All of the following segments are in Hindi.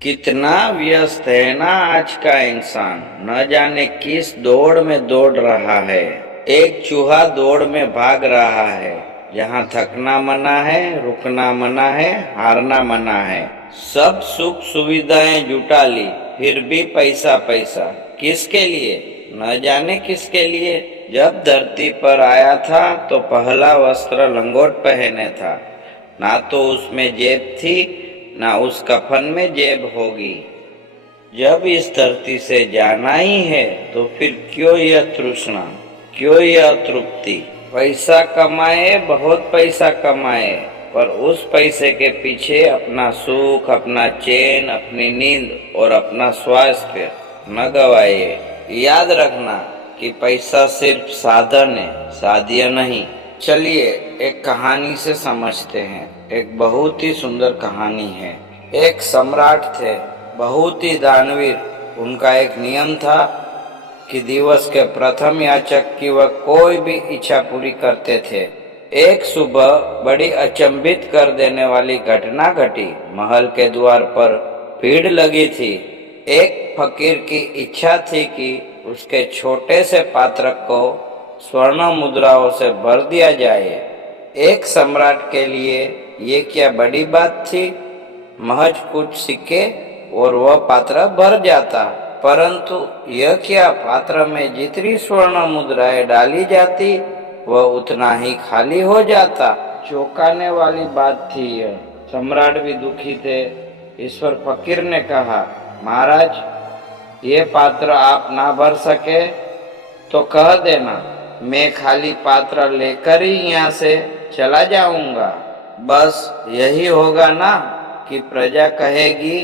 कितना व्यस्त है ना आज का इंसान, न जाने किस दौड़ में दौड़ रहा है। एक चूहा दौड़ में भाग रहा है, जहाँ थकना मना है, रुकना मना है, हारना मना है। सब सुख सुविधाएं जुटा ली, फिर भी पैसा पैसा। किसके लिए? न जाने किसके लिए। जब धरती पर आया था तो पहला वस्त्र लंगोट पहने था। ना तो उसमें जेब थी, ना उस कफन में जेब होगी। जब इस धरती से जाना ही है तो फिर क्यों यह तृष्णा, क्यों यह तृप्ति। पैसा कमाए, बहुत पैसा कमाए, पर उस पैसे के पीछे अपना सुख, अपना चैन, अपनी नींद और अपना स्वास्थ्य न गवाए। याद रखना कि पैसा सिर्फ साधन है, साध्य नहीं। चलिए एक कहानी से समझते हैं। एक बहुत ही सुंदर कहानी है। एक सम्राट थे, बहुत ही दानवीर। उनका एक नियम था कि दिवस के प्रथम याचक की वह कोई भी इच्छा पूरी करते थे। एक सुबह बड़ी अचंभित कर देने वाली घटना घटी। महल के द्वार पर भीड़ लगी थी। एक फकीर की इच्छा थी कि उसके छोटे से पात्र को स्वर्ण मुद्राओं से भर दिया जाए। एक सम्राट के लिए ये क्या बड़ी बात थी। महज कुछ सिक्के और वह पात्र भर जाता। परंतु यह क्या, पात्र में जितनी स्वर्ण मुद्राएं डाली जाती वह उतना ही खाली हो जाता। चौंकाने वाली बात थी यह। सम्राट भी दुखी थे। ईश्वर फकीर ने कहा, महाराज, ये पात्र आप ना भर सके तो कह देना, मैं खाली पात्र लेकर ही यहाँ से चला जाऊंगा। बस यही होगा ना कि प्रजा कहेगी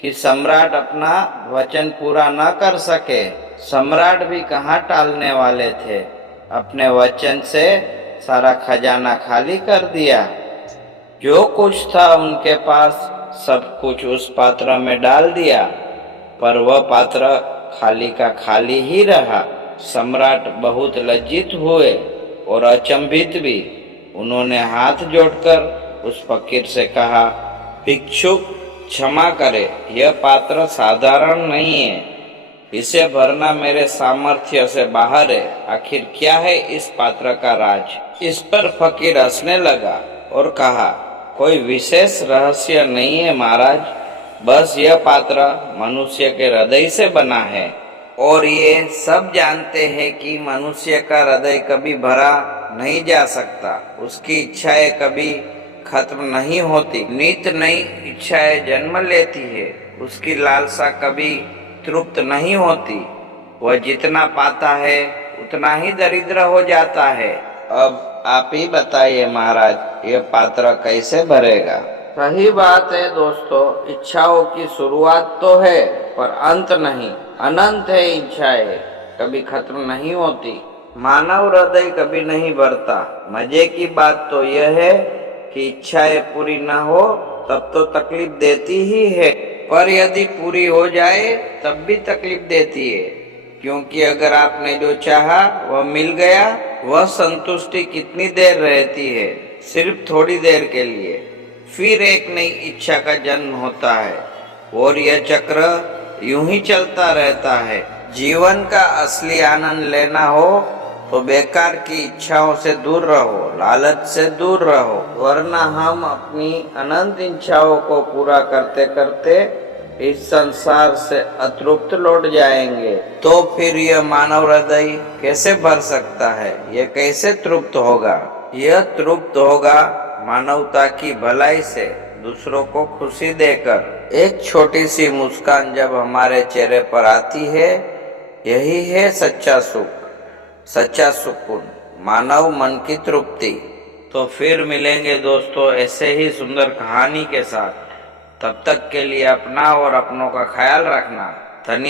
कि सम्राट अपना वचन पूरा न कर सके। सम्राट भी कहाँ टालने वाले थे, अपने वचन से सारा खजाना खाली कर दिया। जो कुछ था उनके पास सब कुछ उस पात्र में डाल दिया, पर वह पात्र खाली का खाली ही रहा। सम्राट बहुत लज्जित हुए और अचंभित भी। उन्होंने हाथ जोड़कर उस फकीर से कहा, भिक्षुक क्षमा करे, यह पात्र साधारण नहीं है। इसे भरना मेरे सामर्थ्य से बाहर है। आखिर क्या है इस पात्र का राज। इस पर फकीर हंसने लगा और कहा, कोई विशेष रहस्य नहीं है महाराज, बस यह पात्र मनुष्य के हृदय से बना है। और ये सब जानते हैं कि मनुष्य का हृदय कभी भरा नहीं जा सकता। उसकी इच्छाएं कभी खत्म नहीं होती। नित नई इच्छाएं जन्म लेती है। उसकी लालसा कभी तृप्त नहीं होती। वह जितना पाता है उतना ही दरिद्र हो जाता है। अब आप ही बताइए महाराज, यह पात्र कैसे भरेगा। सही बात है दोस्तों, इच्छाओं की शुरुआत तो है पर अंत नहीं। अनंत है इच्छाएं, कभी खत्म नहीं होती। मानव हृदय कभी नहीं भरता। मजे की बात तो यह है कि इच्छाएं पूरी न हो तब तो तकलीफ देती ही है, पर यदि पूरी हो जाए तब भी तकलीफ देती है। क्योंकि अगर आपने जो चाहा वह मिल गया, वह संतुष्टि कितनी देर रहती है, सिर्फ थोड़ी देर के लिए। फिर एक नई इच्छा का जन्म होता है और यह चक्र यूं ही चलता रहता है। जीवन का असली आनंद लेना हो तो बेकार की इच्छाओं से दूर रहो, लालच से दूर रहो, वरना हम अपनी अनंत इच्छाओं को पूरा करते करते इस संसार से अतृप्त लौट जाएंगे। तो फिर यह मानव हृदय कैसे भर सकता है, यह कैसे तृप्त होगा। यह तृप्त होगा मानवता की भलाई से, दूसरों को खुशी देकर। एक छोटी सी मुस्कान जब हमारे चेहरे पर आती है, यही है सच्चा सुख, सच्चा सुकून, मानव मन की तृप्ति। तो फिर मिलेंगे दोस्तों ऐसे ही सुंदर कहानी के साथ। तब तक के लिए अपना और अपनों का ख्याल रखना। धन्यवाद।